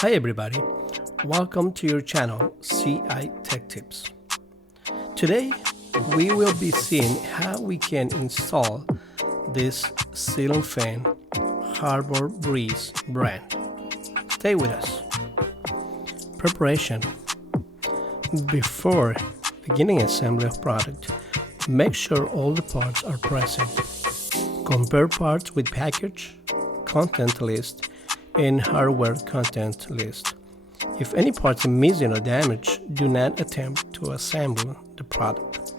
Hi everybody, welcome to your channel CI Tech Tips. Today we will be seeing how we can install this ceiling fan Harbor Breeze brand. Stay with us. Preparation. Before beginning assembly of product, make sure all the parts are present. Compare parts with package, content list, and hardware content list. If any parts are missing or damaged, do not attempt to assemble the product.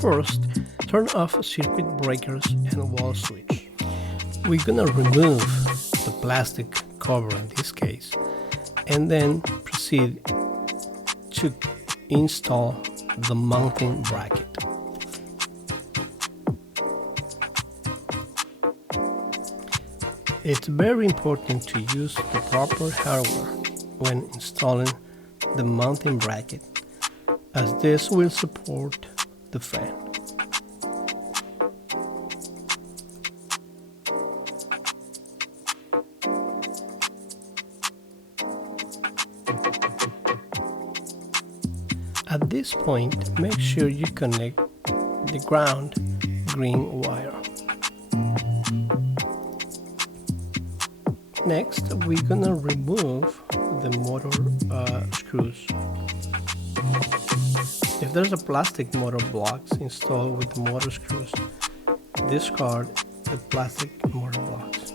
First, turn off circuit breakers and wall switch. We're gonna remove the plastic cover in this case, and then proceed to install the mounting bracket. It's very important to use the proper hardware when installing the mounting bracket, as this will support the fan. At this point, make sure you connect the ground green wire. Next, we're gonna remove the motor screws. If there's a plastic motor blocks installed with the motor screws, discard the plastic motor blocks.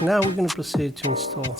Now we're gonna proceed to install.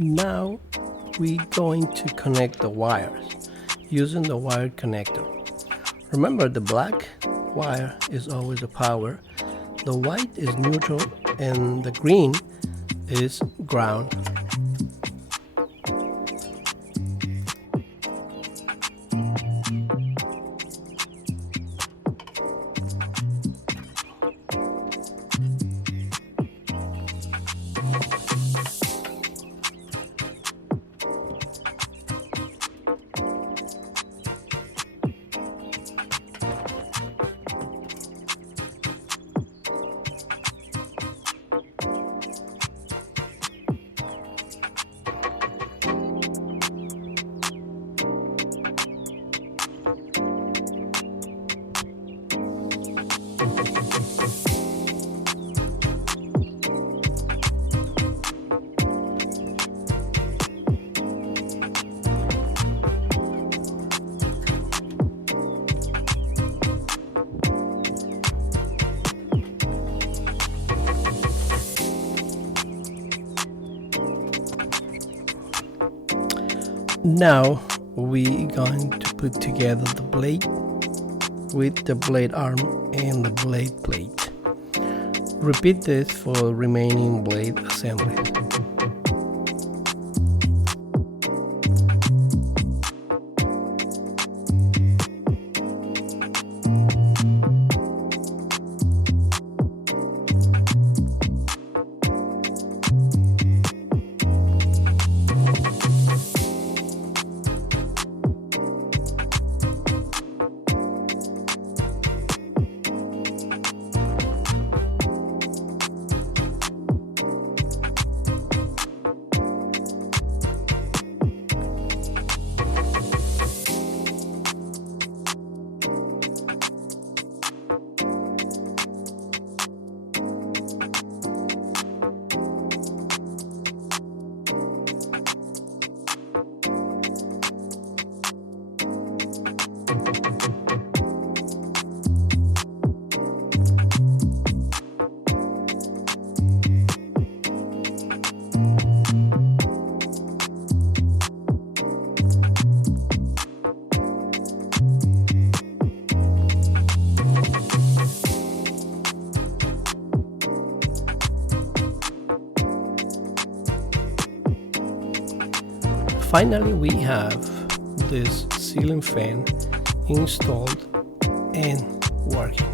Now we're going to connect the wires using the wired connector. Remember, the black wire is always a power, the white is neutral, and the green is ground. Now we're going to put together the blade with the blade arm and the blade plate. Repeat this for remaining blade assemblies. Finally, we have this ceiling fan installed and working.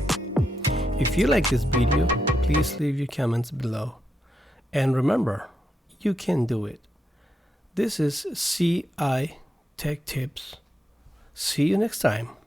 If you like this video, please leave your comments below. And remember, you can do it. This is CI Tech Tips. See you next time.